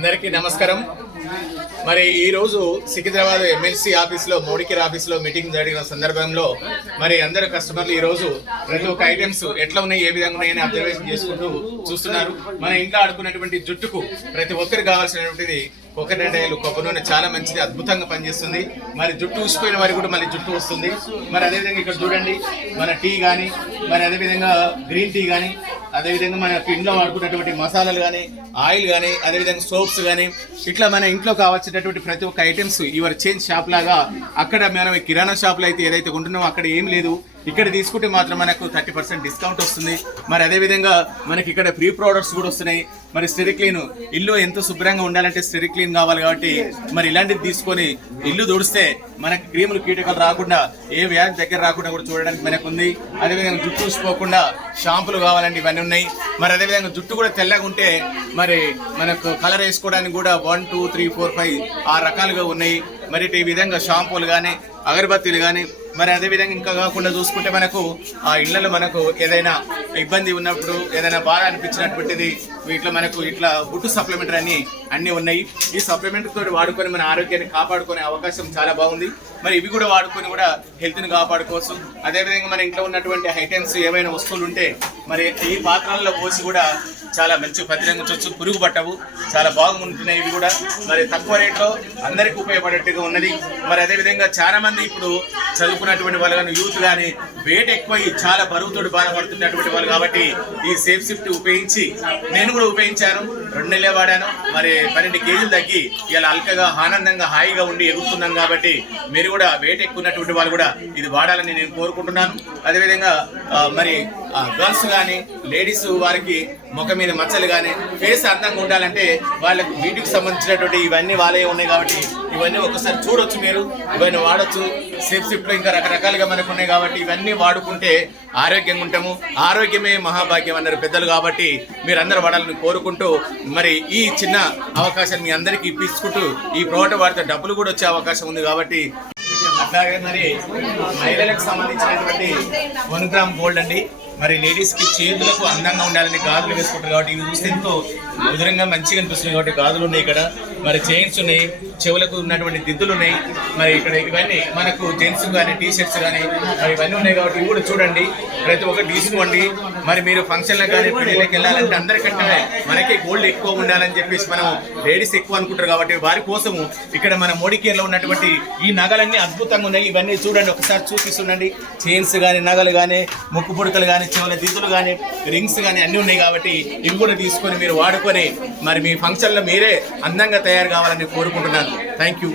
అందరికీ నమస్కారం. మరి ఈ రోజు సికింద్రాబాద్ ఎమ్మెల్సీ ఆఫీస్లో మోడీకేర్ ఆఫీస్లో మీటింగ్ జరిగిన సందర్భంలో మరి అందరు కస్టమర్లు ఈ రోజు ప్రతి ఒక్క ఐటమ్స్ ఎట్లా ఉన్నాయి, ఏ విధంగా ఉన్నాయని అబ్జర్వేషన్ చేసుకుంటూ చూస్తున్నారు. మన ఇంట్లో ఆడుకున్నటువంటి జుట్టుకు ప్రతి ఒక్కరికి కావాల్సినటువంటిది కోకోనట్ ఆయిల్, కొబ్బరి నూనె చాలా మంచిది, అద్భుతంగా పనిచేస్తుంది. మరి జుట్టు ఊసిపోయిన వారికి కూడా మళ్ళీ జుట్టు వస్తుంది. మరి అదేవిధంగా ఇక్కడ చూడండి, మన టీ కానీ, మరి అదేవిధంగా గ్రీన్ టీ కానీ, అదేవిధంగా మన ఇంట్లో వాడుకున్నటువంటి మసాలాలు కానీ, ఆయిల్ కానీ, అదేవిధంగా సోప్స్ కానీ, ఇట్లా మన ఇంట్లో కావాల్సినటువంటి ప్రతి ఒక్క ఐటమ్స్ యువర్ చేంజ్ షాప్ లాగా అక్కడ మనం కిరాణా షాప్లో అయితే ఏదైతే కొంటున్నామో అక్కడ ఏం లేదు, ఇక్కడ తీసుకుంటే మాత్రం మనకు 30% డిస్కౌంట్ వస్తుంది. మరి అదేవిధంగా మనకి ఇక్కడ ఫ్రీ ప్రోడక్ట్స్ కూడా వస్తున్నాయి. మరి స్టెరిక్లీన్, ఇల్లు ఎంతో శుభ్రంగా ఉండాలంటే స్టెరిక్లీన్ కావాలి కాబట్టి మరి ఇలాంటిది తీసుకొని ఇల్లు తుడిస్తే మనకి క్రీములు కీటకాలు రాకుండా, ఏ వ్యాధి దగ్గర రాకుండా కూడా చూడడానికి మనకు ఉంది. అదేవిధంగా జుట్టు ఊసిపోకుండా షాంపులు కావాలంటే ఇవన్నీ ఉన్నాయి. మరి అదేవిధంగా జుట్టు కూడా తెల్లగా ఉంటే మరి మనకు కలర్ వేసుకోవడానికి కూడా 1, 2, 3, 4, 5 6 రకాలుగా ఉన్నాయి. మరి ఈ విధంగా షాంపూలు కానీ, అగరబత్తీలు కానీ, మరి అదేవిధంగా ఇంకా కాకుండా చూసుకుంటే మనకు ఆ ఇళ్లలో మనకు ఏదైనా ఇబ్బంది ఉన్నప్పుడు, ఏదైనా బాగా అనిపించినటువంటిది వీటిలో మనకు ఇట్లా గుట్టు సప్లిమెంటరీ అన్నీ ఉన్నాయి. ఈ సప్లిమెంట్ తోటి వాడుకొని మన ఆరోగ్యాన్ని కాపాడుకునే అవకాశం చాలా బాగుంది. మరి ఇవి కూడా వాడుకొని కూడా హెల్త్ని కాపాడుకోవచ్చు. అదేవిధంగా మన ఇంట్లో ఉన్నటువంటి ఐటమ్స్ ఏవైనా వస్తువులు ఉంటే మరి ఈ పాత్రల్లో పోసి కూడా చాలా మంచి పరిరక్షించవచ్చు, పురుగు పట్టవు, చాలా బాగుంటున్నాయి. ఇవి కూడా మరి తక్కువ రేట్లో అందరికీ ఉపయోగపడేట్టుగా ఉన్నది. మరి అదేవిధంగా చాలా మంది ఇప్పుడు చదువుకున్నటువంటి వాళ్ళు కానీ, యూత్ కానీ వెయిట్ ఎక్కువ చాలా బరువుతోటి బాధపడుతున్నటువంటి వాళ్ళు కాబట్టి ఈ సేఫ్ షిఫ్ట్ ఉపయోగించి నేను కూడా ఉపయోగించాను. 2 నెలలే వాడాను. మరి 12 కేజీలు తగ్గి ఇలా అల్కగా ఆనందంగా హాయిగా ఉండి ఎగురుతున్నాం. కాబట్టి మీరు కూడా వెయిట్ ఎక్కువ ఉన్నటువంటి వాళ్ళు కూడా ఇది వాడాలని నేను కోరుకుంటున్నాను. అదేవిధంగా మరి గర్ల్స్ కానీ, లేడీస్ వారికి ముఖం మీద మచ్చలు కానీ, ఫేస్ అందంగా ఉండాలంటే వాళ్ళకు వీటికి సంబంధించినటువంటి ఇవన్నీ వాళ్ళే ఉన్నాయి. కాబట్టి ఇవన్నీ ఒకసారి చూడొచ్చు, మీరు ఇవన్నీ వాడచ్చు. సేఫ్ షిఫ్ట్లో ఇంకా రకరకాలుగా మనకు ఉన్నాయి. కాబట్టి ఇవన్నీ వాడుకుంటే ఆరోగ్యంగా ఉంటాము. ఆరోగ్యమే మహాభాగ్యం అన్నారు పెద్దలు. కాబట్టి మీరందరూ వాడాలని కోరుకుంటూ మరి ఈ చిన్న అవకాశాన్ని మీ అందరికీ ఇప్పించుకుంటూ ఈ ప్రోడక్ట్ వాడితే డబ్బులు కూడా వచ్చే అవకాశం ఉంది. కాబట్టి అట్లాగే మరి మహిళలకు సంబంధించినటువంటి 1 గ్రామ్ గోల్డ్ అండి. మరి లేడీస్కి చేతులకు అందంగా ఉండాలని గాజులు వేసుకుంటారు. కాబట్టి ఇవి చూస్తే ఎంతో మధురంగా మంచిగా అనిపిస్తుంది. కాబట్టి గాజులు ఉన్నాయి, ఇక్కడ మరి చైన్స్ ఉన్నాయి, చెవులకు ఉన్నటువంటి దిద్దులు ఉన్నాయి. మరి ఇక్కడ ఇవన్నీ మనకు జెంట్స్ కానీ, టీ షర్ట్స్ కానీ మరి ఇవన్నీ ఉన్నాయి. కాబట్టి ఇవి కూడా చూడండి, ప్రతి ఒక్కటి తీసుకోండి. మరి మీరు ఫంక్షన్లకు కానీ, పెళ్ళిళ్ళకి వెళ్ళాలంటే అందరికంటే మనకి గోల్డ్ ఎక్కువ ఉండాలని చెప్పేసి మనం లేడీస్ ఎక్కువ అనుకుంటారు. కాబట్టి వారి కోసము ఇక్కడ మన మోడీకేర్లో ఉన్నటువంటి ఈ నగలన్నీ అద్భుతంగా ఉన్నాయి. ఇవన్నీ చూడండి, ఒకసారి చూపిస్తుండండి. చైన్స్ కానీ, నగలు కానీ, ముక్కు పుడకలు కానీ, చెవుల దిద్దులు కానీ, రింగ్స్ కానీ అన్నీ ఉన్నాయి. కాబట్టి ఇవి కూడా తీసుకొని మీరు వాడుకొని మరి మీ ఫంక్షన్లో మీరే అందంగా తయారు కావాలని కోరుకుంటున్నాను. Thank you.